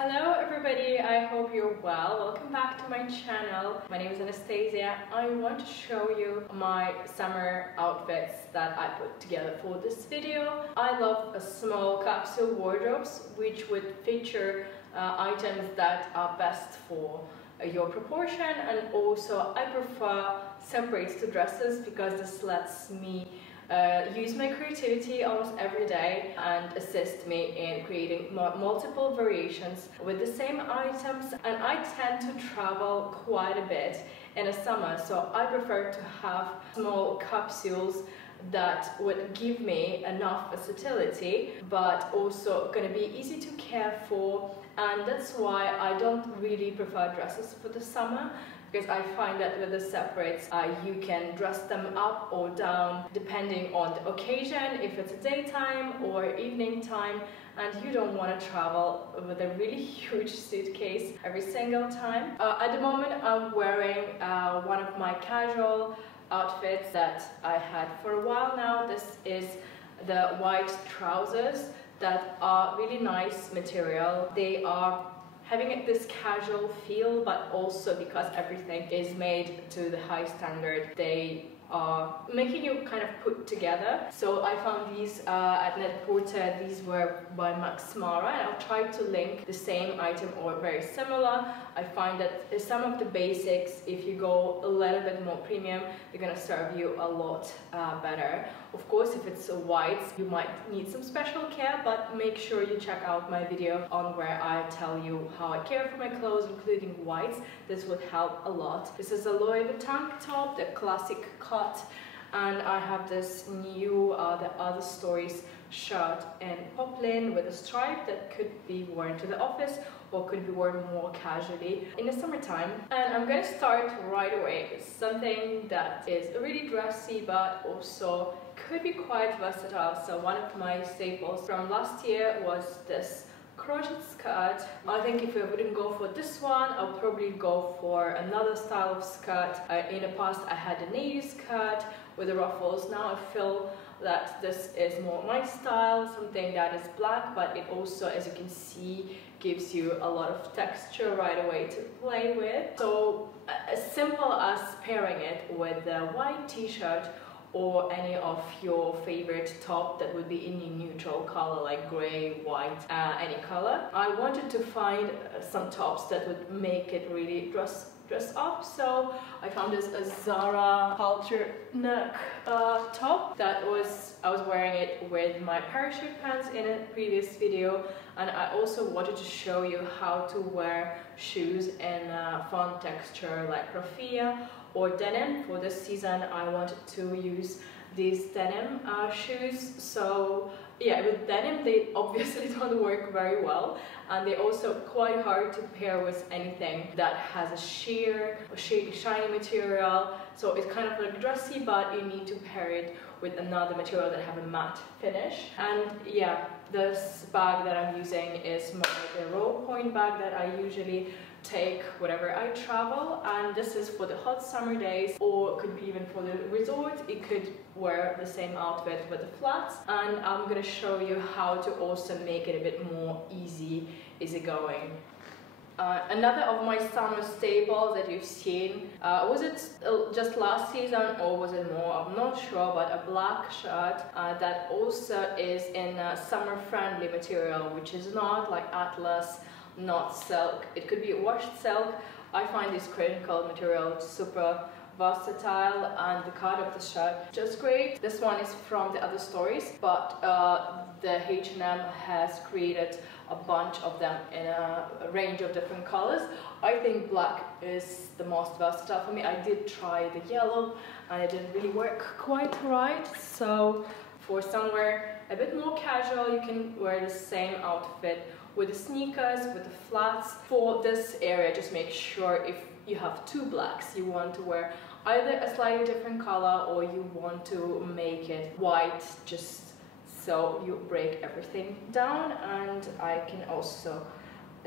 Hello everybody, I hope you're well. Welcome back to my channel. My name is Anastasia. I want to show you my summer outfits that I put together for this video. I love a small capsule wardrobes which would feature items that are best for your proportion, and also I prefer separates to dresses because this lets me use my creativity almost every day and assist me in creating multiple variations with the same items. And I tend to travel quite a bit in the summer, so I prefer to have small capsules that would give me enough versatility but also gonna be easy to care for. And that's why I don't really prefer dresses for the summer, because I find that with the separates you can dress them up or down depending on the occasion, if it's a daytime or evening time, and you don't want to travel with a really huge suitcase every single time. At the moment I'm wearing one of my casual outfits that I had for a while now. This is the white trousers that are really nice material. They are having this casual feel, but also because everything is made to the high standard, they are making you kind of put together. So I found these at Net-a-Porter. These were by Max Mara, and I'll try to link the same item or very similar. I find that some of the basics, if you go a little bit more premium, they're gonna serve you a lot better. Of course, if it's whites, you might need some special care, but make sure you check out my video on where I tell you how I care for my clothes, including whites. This would help a lot. This is a Louis Vuitton tank top, the classic cut, and I have this new the Other Stories shirt in poplin with a stripe that could be worn to the office or could be worn more casually in the summertime. And I'm going to start right away with something that is really dressy but also could be quite versatile. So one of my staples from last year was this crochet skirt. I think if I wouldn't go for this one, I'll probably go for another style of skirt. In the past I had a navy skirt with the ruffles. Now I feel that this is more my style, something that is black, but it also, as you can see, gives you a lot of texture right away to play with. So as simple as pairing it with a white t-shirt or any of your favorite top that would be in a neutral color like gray, white, any color. I wanted to find some tops that would make it really dress up, so I found this Zara halter neck top that I was wearing it with my parachute pants in a previous video. And I also wanted to show you how to wear shoes in fun texture like raffia or denim. For this season I wanted to use these denim shoes. So yeah, with denim they obviously don't work very well, and they're also quite hard to pair with anything that has a sheer or shiny material. So it's kind of like dressy, but you need to pair it with another material that have a matte finish. And yeah, this bag that I'm using is more like a roll point bag that I usually take whenever I travel, and this is for the hot summer days, or it could be even for the resort. It could wear the same outfit with the flats, and I'm gonna show you how to also make it a bit more easygoing. Another of my summer staples that you've seen, was it just last season or was it more, I'm not sure, but a black shirt that also is in a summer friendly material, which is not like atlas, not silk. It could be washed silk. I find this critical material super versatile, and the cut of the shirt just great. This one is from the Other Stories, but the H&M has created a bunch of them in a range of different colors. I think black is the most versatile for me. I did try the yellow and it didn't really work quite right. So for somewhere a bit more casual, you can wear the same outfit with the sneakers, with the flats. For this area, just make sure if you have two blacks, you want to wear either a slightly different color or you want to make it white, just so you break everything down. And I can also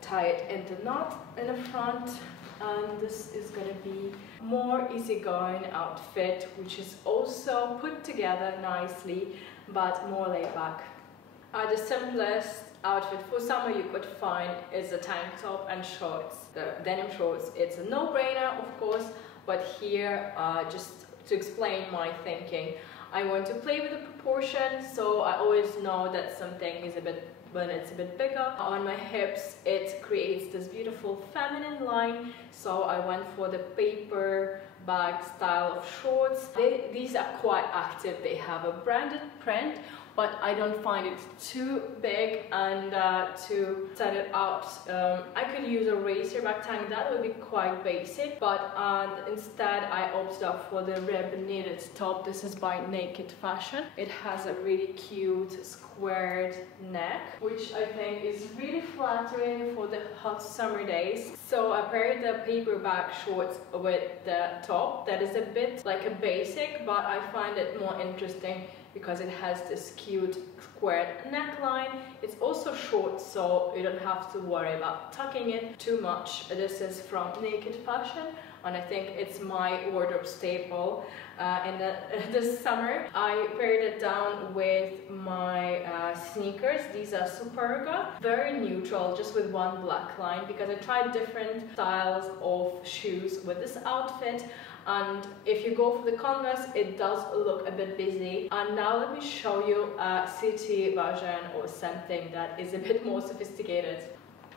tie it in the knot in the front, and this is going to be more easygoing outfit, which is also put together nicely but more laid back. The simplest outfit for summer you could find is a tank top and shorts. The denim shorts, it's a no-brainer of course, but here just to explain my thinking, I want to play with the proportion, so I always know that something is a bit, when it's a bit bigger on my hips, it creates this beautiful feminine line, so I went for the paper bag style of shorts. These are quite active, they have a branded print, but I don't find it too big, and to set it out, I could use a racer back tank, that would be quite basic, but instead I opted up for the rib knitted top. This is by Naked Fashion. It has a really cute squared neck, which I think is really flattering for the hot summer days. So I paired the paper bag shorts with the top. That is a bit like a basic, but I find it more interesting because it has this cute squared neckline. It's also short, so you don't have to worry about tucking it too much. This is from Naked Fashion, and I think it's my wardrobe staple this summer. I paired it down with my sneakers. These are Superga, very neutral, just with one black line, because I tried different styles of shoes with this outfit. And if you go for the Converse, it does look a bit busy. And now let me show you a city version or something that is a bit more sophisticated.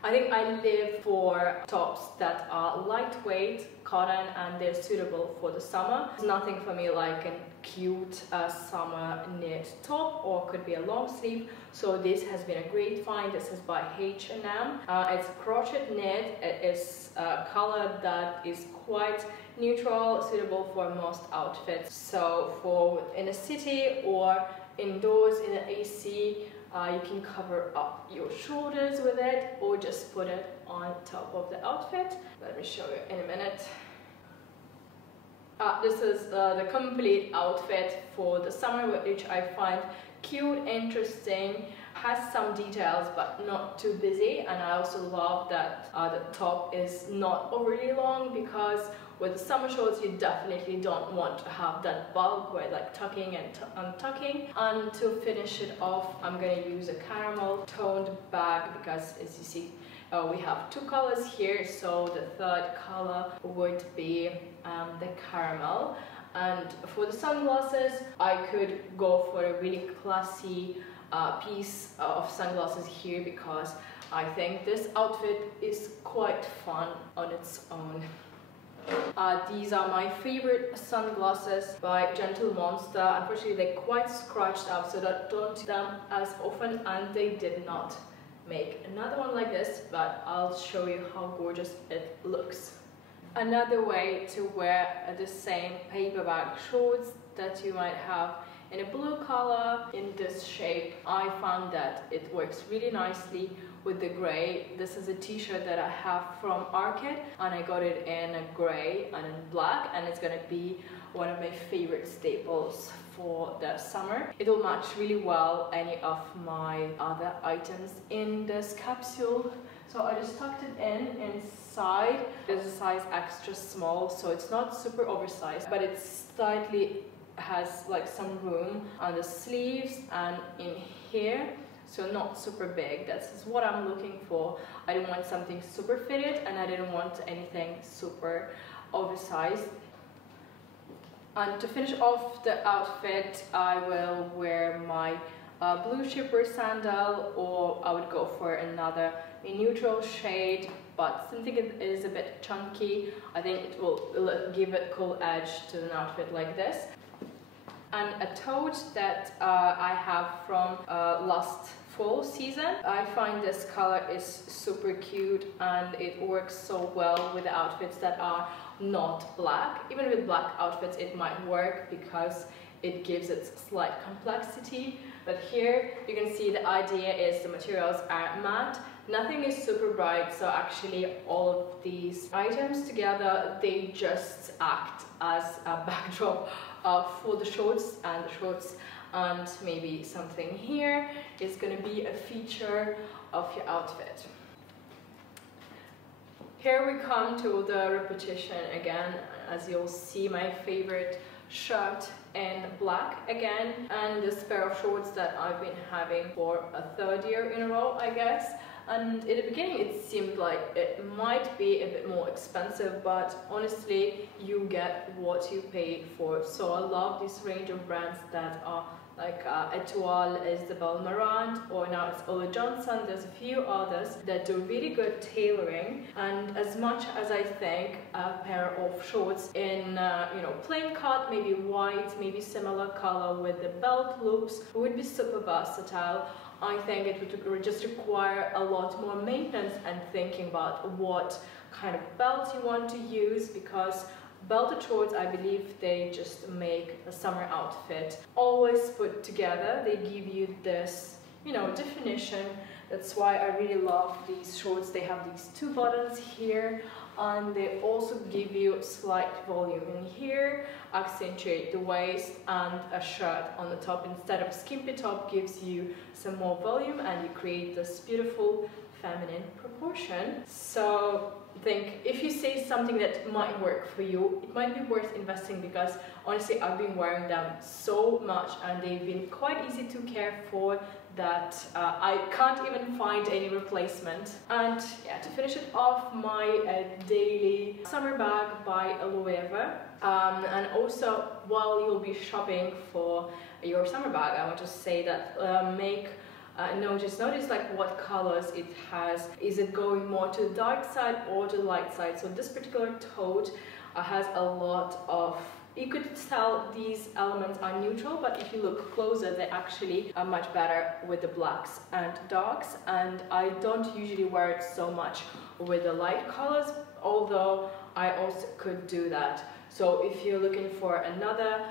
I think I live for tops that are lightweight, cotton, and they're suitable for the summer. There's nothing for me like a cute summer knit top, or could be a long sleeve. So this has been a great find. This is by H&M. It's crochet knit. It is a color that is quite neutral, suitable for most outfits. So for in a city or indoors in an AC, you can cover up your shoulders with it, or just put it on top of the outfit. Let me show you in a minute. This is the complete outfit for the summer, which I find cute, interesting, has some details but not too busy. And I also love that the top is not overly long, because with the summer shorts you definitely don't want to have that bulk where like tucking and untucking. And to finish it off, I'm going to use a caramel toned bag, because as you see we have two colors here, so the third color would be the caramel. And for the sunglasses, I could go for a really classy piece of sunglasses here, because I think this outfit is quite fun on its own. These are my favorite sunglasses by Gentle Monster. Unfortunately, they're quite scratched up, so I don't use them as often, and they did not make another one like this, but I'll show you how gorgeous it looks. Another way to wear the same paperback shorts that you might have in a blue color in this shape, I found that it works really nicely with the gray. This is a t-shirt that I have from Arcade, and I got it in a gray and in black, and it's gonna be one of my favorite staples for the summer. It will match really well any of my other items in this capsule. So I just tucked it in inside. It's a size extra small, so it's not super oversized, but it slightly has like some room on the sleeves and in here, so not super big. That's what I'm looking for. I didn't want something super fitted, and I didn't want anything super oversized. And to finish off the outfit, I will wear my blue shipper sandal, or I would go for another neutral shade, but something that is a bit chunky. I think it will give a cool edge to an outfit like this. And a tote that I have from last fall season. I find this color is super cute, and it works so well with the outfits that are not black. Even with black outfits it might work, because it gives it slight complexity. But here you can see the idea is the materials are matte. Nothing is super bright, so actually all of these items together, they just act as a backdrop for the shorts, and maybe something here is going to be a feature of your outfit. Here we come to the repetition again. As you'll see, my favorite shirt in black again, and this pair of shorts that I've been having for a third year in a row, I guess. And in the beginning it seemed like it might be a bit more expensive, but honestly you get what you pay for. So I love this range of brands that are like Etoile is the Ballerina, or now it's Ole Johnson. There's a few others that do really good tailoring, and as much as I think a pair of shorts in you know, plain cut, maybe white, maybe similar color with the belt loops would be super versatile, I think it would just require a lot more maintenance and thinking about what kind of belt you want to use, because belted shorts, I believe they just make a summer outfit always put together. They give you this, you know, definition. That's why I really love these shorts. They have these two buttons here, and they also give you slight volume in here, accentuate the waist, and a shirt on the top instead of skimpy top gives you some more volume, and you create this beautiful feminine proportion. So think if you see something that might work for you, it might be worth investing, because honestly I've been wearing them so much and they've been quite easy to care for that I can't even find any replacement. And yeah, to finish it off, my daily summer bag by Loewe. And also, while you'll be shopping for your summer bag, I want to say that notice like what colors it has. Is it going more to the dark side or to the light side? So this particular tote has a lot of, you could tell these elements are neutral, but if you look closer they actually are much better with the blacks and darks, and I don't usually wear it so much with the light colors, although I also could do that. So if you're looking for another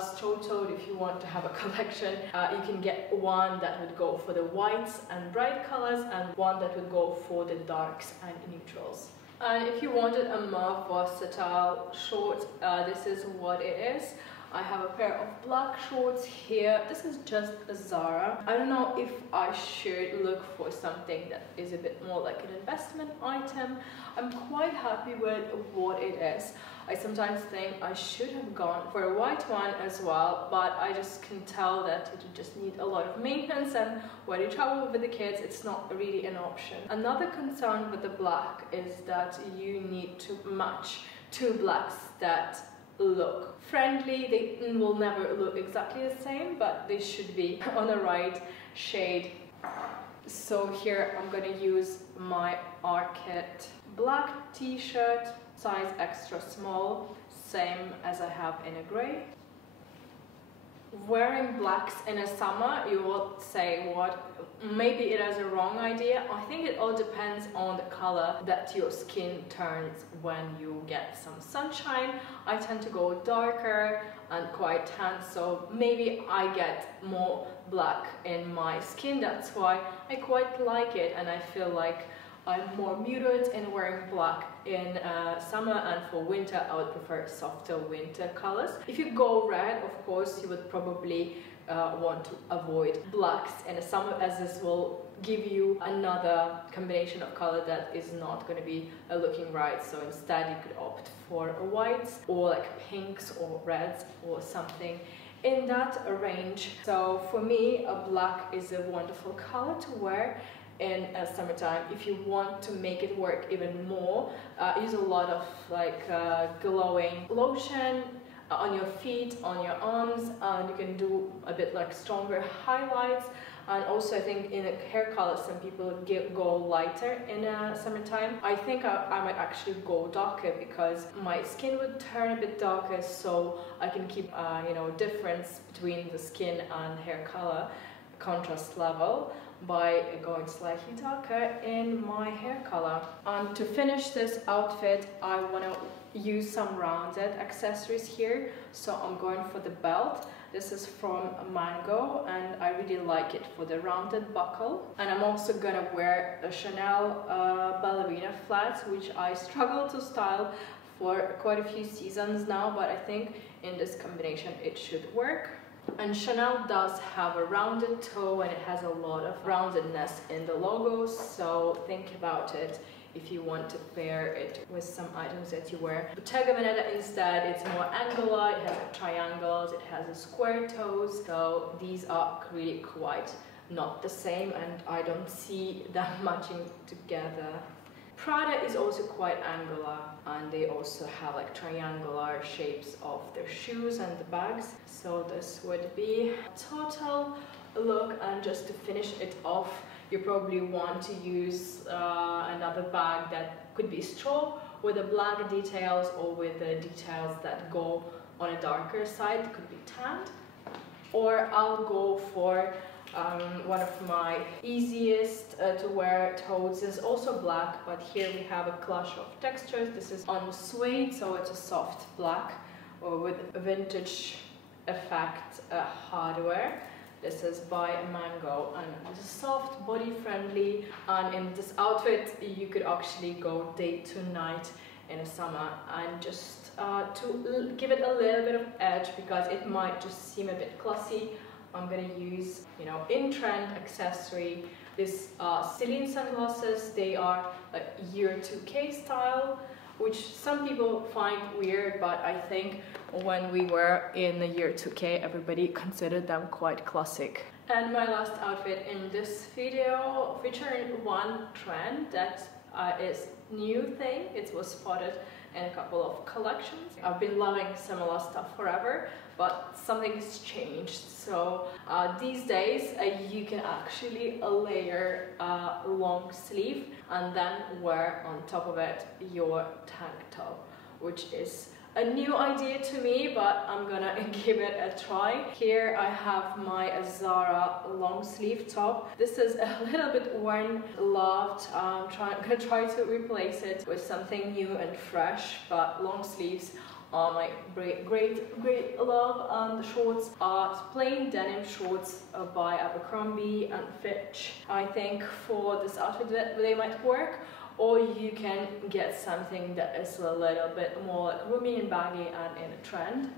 straw tote, if you want to have a collection, you can get one that would go for the whites and bright colors, and one that would go for the darks and neutrals. And if you wanted a more versatile short, this is what it is. I have a pair of black shorts here. This is just a Zara. I don't know if I should look for something that is a bit more like an investment item. I'm quite happy with what it is. I sometimes think I should have gone for a white one as well, but I just can tell that it would just need a lot of maintenance, and when you travel with the kids it's not really an option. Another concern with the black is that you need to match two blacks that look friendly. They will never look exactly the same, but they should be on the right shade. So here I'm gonna use my Arket black t-shirt, size extra small, same as I have in a grey. Wearing blacks in a summer, you will say, what, maybe it is a wrong idea. I think it all depends on the color that your skin turns when you get some sunshine. I tend to go darker and quite tan, so maybe I get more black in my skin. That's why I quite like it, and I feel like I'm more muted in wearing black in summer, and for winter I would prefer softer winter colors. If you go red, of course, you would probably want to avoid blacks in the summer, as this will give you another combination of color that is not going to be looking right. So instead you could opt for whites or like pinks or reds or something in that range. So for me, a black is a wonderful color to wear in summertime. If you want to make it work even more, use a lot of like glowing lotion on your feet, on your arms, and you can do a bit like stronger highlights. And also I think in hair color, some people go lighter in summertime. I think I might actually go darker, because my skin would turn a bit darker, so I can keep you know, difference between the skin and hair color contrast level by going slightly darker in my hair color. And to finish this outfit, I want to use some rounded accessories here, so I'm going for the belt. This is from Mango, and I really like it for the rounded buckle. And I'm also gonna wear a Chanel ballerina flats, which I struggle to style for quite a few seasons now, but I think in this combination it should work. And Chanel does have a rounded toe, and it has a lot of roundedness in the logo, so think about it if you want to pair it with some items that you wear. Bottega Veneta instead, it's more angular, it has triangles, it has a square toes, so these are really quite not the same, and I don't see them matching together. Prada is also quite angular, and they also have like triangular shapes of their shoes and the bags. So this would be a total look, and just to finish it off, you probably want to use another bag that could be straw with the black details or with the details that go on a darker side, it could be tanned. Or I'll go for one of my easiest to wear totes. Is also black, but here we have a clash of textures. This is on suede, so it's a soft black with vintage effect hardware. This is by Mango, and it's soft, body friendly, and in this outfit you could actually go day to night in the summer, and just to give it a little bit of edge, because it might just seem a bit classy, I'm gonna use, you know, in trend accessory. This Celine sunglasses. They are a year 2K style, which some people find weird, but I think when we were in the year 2K, everybody considered them quite classic. And my last outfit in this video featuring one trend that is new thing. It was spotted in a couple of collections. I've been loving similar stuff forever, but something has changed. So these days you can actually layer a long sleeve and then wear on top of it your tank top, which is a new idea to me, but I'm gonna give it a try. Here I have my Zara long sleeve top. This is a little bit worn, loved. I'm gonna try to replace it with something new and fresh, but long sleeves are my great love. And the shorts are plain denim shorts by Abercrombie and Fitch. I think for this outfit they might work, or you can get something that is a little bit more like roomy and baggy and in a trend.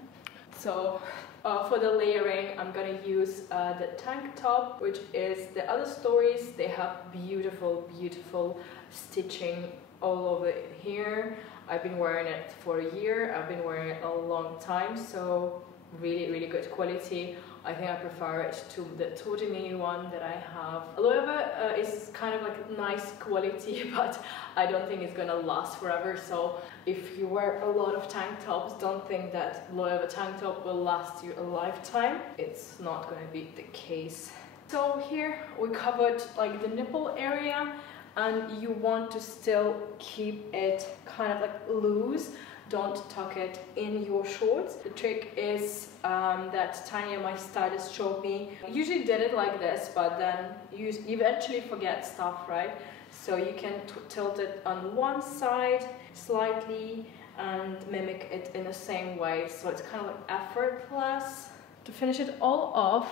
So for the layering, I'm gonna use the tank top, which is the other stories. They have beautiful stitching all over here. I've been wearing it for a year. I've been wearing it a long time, so really good quality. I think I prefer it to the tote mini one that I have. Loewe is kind of like nice quality, but I don't think it's gonna last forever. So if you wear a lot of tank tops, don't think that Loewe tank top will last you a lifetime. It's not gonna be the case. So here we covered like the nipple area, and you want to still keep it kind of like loose. Don't tuck it in your shorts. The trick is that Tanya, my stylist, showed me. I usually did it like this, but then you eventually forget stuff, right? So you can tilt it on one side slightly and mimic it in the same way. So it's kind of like effortless. To finish it all off,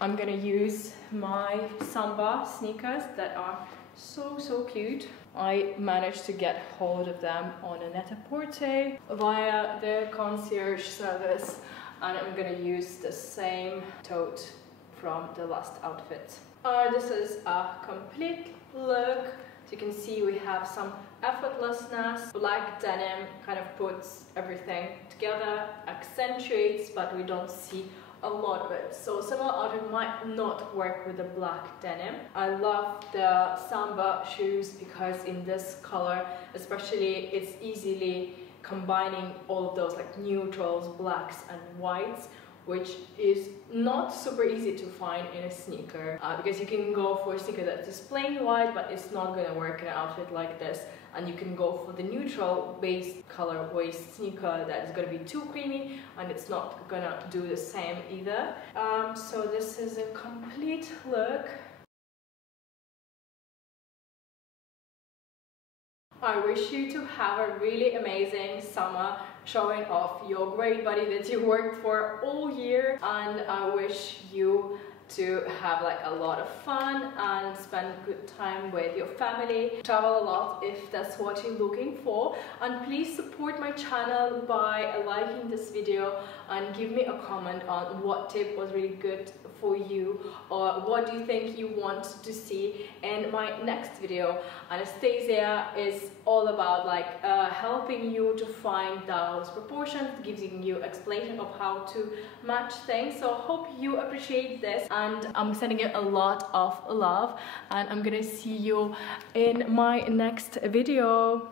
I'm gonna use my Samba sneakers that are so cute. I managed to get hold of them on a Net-a-Porter via their concierge service, and I'm gonna use the same tote from the last outfit. This is a complete look. So you can see we have some effortlessness. Black denim kind of puts everything together, accentuates, but we don't see a lot of it. So similar outfit might not work with the black denim. I love the Samba shoes because in this color especially, it's easily combining all of those like neutrals, blacks and whites, which is not super easy to find in a sneaker, because you can go for a sneaker that's just plain white, but it's not gonna work in an outfit like this. And you can go for the neutral base color waist sneaker that is gonna be too creamy, and it's not gonna do the same either. So this is a complete look. I wish you to have a really amazing summer, showing off your great body that you worked for all year, and I wish you to have like a lot of fun and spend good time with your family, travel a lot if that's what you're looking for. And please support my channel by liking this video and give me a comment on what tip was really good for you, or what do you think you want to see in my next video. Anastasia is all about like helping you to find those proportions, giving you explanation of how to match things. So hope you appreciate this, and I'm sending you a lot of love, and I'm gonna see you in my next video.